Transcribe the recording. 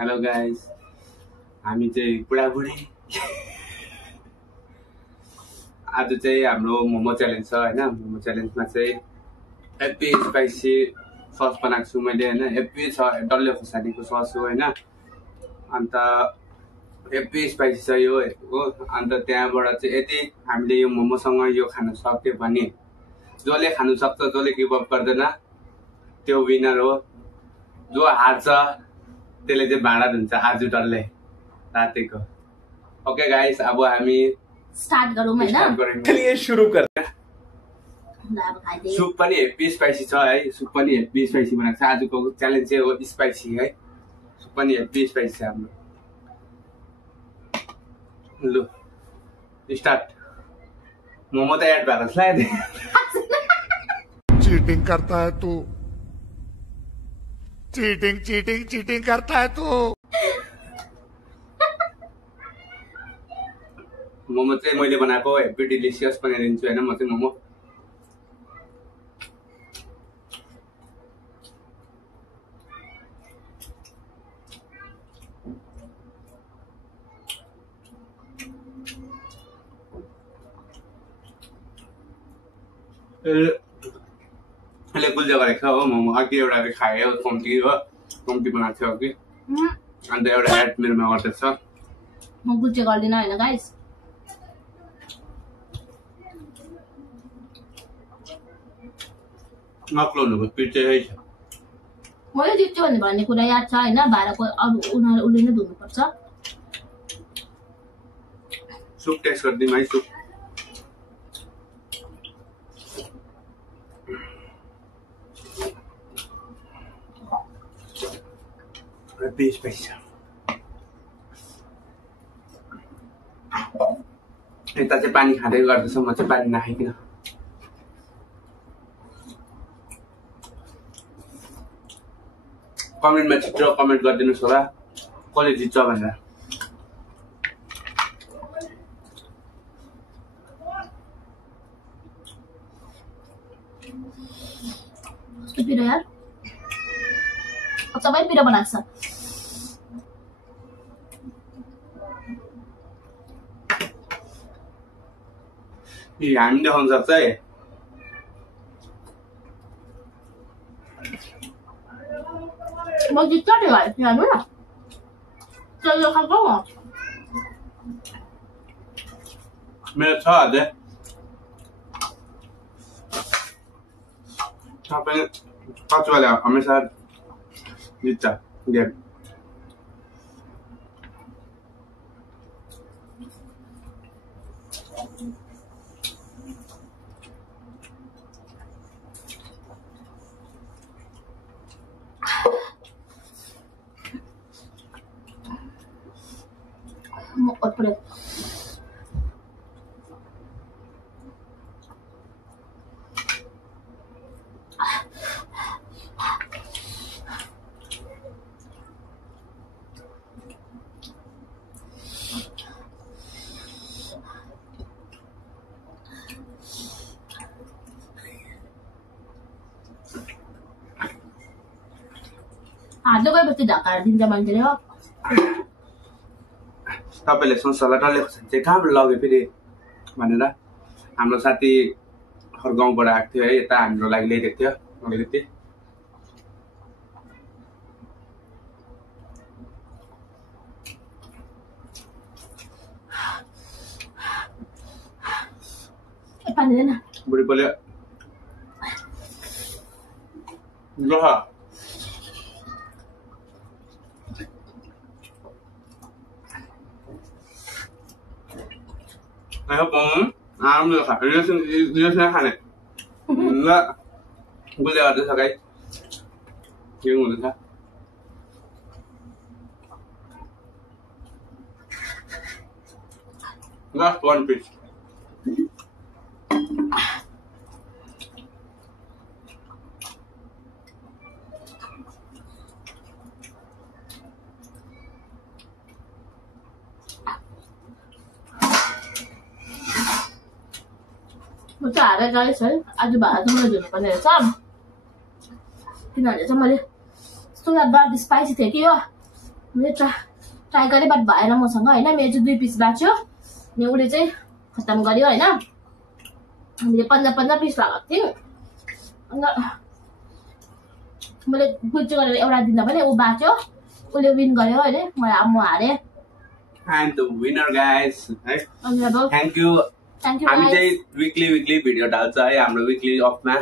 Hello guys, हामी चाहिँ बुढाबुढी आज चाहिँ हाम्रो मोमो च्यालेन्ज छ हैन। मोमो च्यालेन्जमा चाहिँ हेप्पी स्पाइसी सस बनाएको छु मैले हैन। हेप्पी छ, डल्ले खोर्सानीको सस हो हैन। अन्त हेप्पी स्पाइसी छ यो हो। अन्त त्यहाँबाट चाहिँ यदि हामीले यो मोमोसँग यो खान सक्यो भने जसले खानु सक्छ, जसले गिभ अप गर्दैन त्यो विनर हो। जो हार्छ त्यसले चाहिँ भाँडा धुन्छ आज डल्ले रातिको। ओके गाइस, अब हामी स्टार्ट गरौँ हैन। चलिए सुरु करते हैं। सुप पनि हेप्पी स्पाइसी छ है। सुप पनि हेप्पी स्पाइसी बनाएको छ। आजको च्यालेन्ज चाहिँ हो स्पाइसी है। सुप पनि हेप्पी स्पाइसी छ हाम्रो। लु स्टार्ट। मोमो त ऐड भएको छ सायद। चीटिंग करता है तू, चीटिंग करता है तू। मोमो चाहिँ मैले बनाएको हेप्पी डिलिसियस बनाइदिन्छु हैन। म चाहिँ मोमो अहिले गुल्जा गरेको छ हो। मोमो अघि एउटा खायो, कम्ती हो, कम्ती बनाएको थियो अघि। अन्त एउटा एड मेरोमा गर्दैछ। म गुल्जा गर्दिन हैन गाइस। नक्लाउनुको पिट चाहिँ छ। मैले जित्छु भन्ने कुरा याद छ हैन। भाडाको अरु उले नै धुनुपर्छ। सुप टेस्ट गर्दिम है। सुप हेप्पी स्पाइसी छ। यता चाहिँ पानी खाँदै गर्दैछ, म चाहिँ पानी नखाइकिन। कमेन्टमा छिटो कमेन्ट गरिदिनुहोस् होला कसले जित्छ भनेर। पिरो यार अब सबै पिरो बनाएको छ। हामी देखाउन सक्छ है। म जित्छ नि गाइस हेर्नु न। चलो खाऊ न। मेरो छ अझै। तपाईँ पछुवाले हमेसा जित्छ game. Otro. Ada kan pasti dah kan din zaman dia. तपाईँले सोच्नु डल्ले खोर्सानी चाहिँ कहाँबाट लग्यो फेरि भनेर। हाम्रो साथीहरू गाउँबाट आएको थियो है। यता हाम्रो लागि ल्याइदिएको थियो अलिकति। पानी देना। बुढी बोल्यो ल ayo pom ambil kak dia sendiri kan enggak gue lihat ada sakai dia ngomong kak enggak one piece Macam ada guys, ada bahasa mana juga kan ya sam. किनभने चाहिँ मैले सुँगुर बर्द स्पाइसी थियो कि यो मैले ट्राई गरेँ but भएन मसँग होइन। मेरो चाहिँ 2 पिस बाँच्यो अनि उसले चाहिँ खत्तम गर्यो होइन। हामीले 15 पिस लगाएको थियौँ अन्त मैले गुल्चो गरेर एउटा दिँदा पनि ऊ बाँच्यो, उसले विन गर्यो होइन, म हारेँ। And the winner guys है। अनि अब थ्याङ्क यू। थ्याङ्क यू हामी गाइस। चाहिँ विकली भिडियो डाल्छ है हाम्रो विकली अफमा।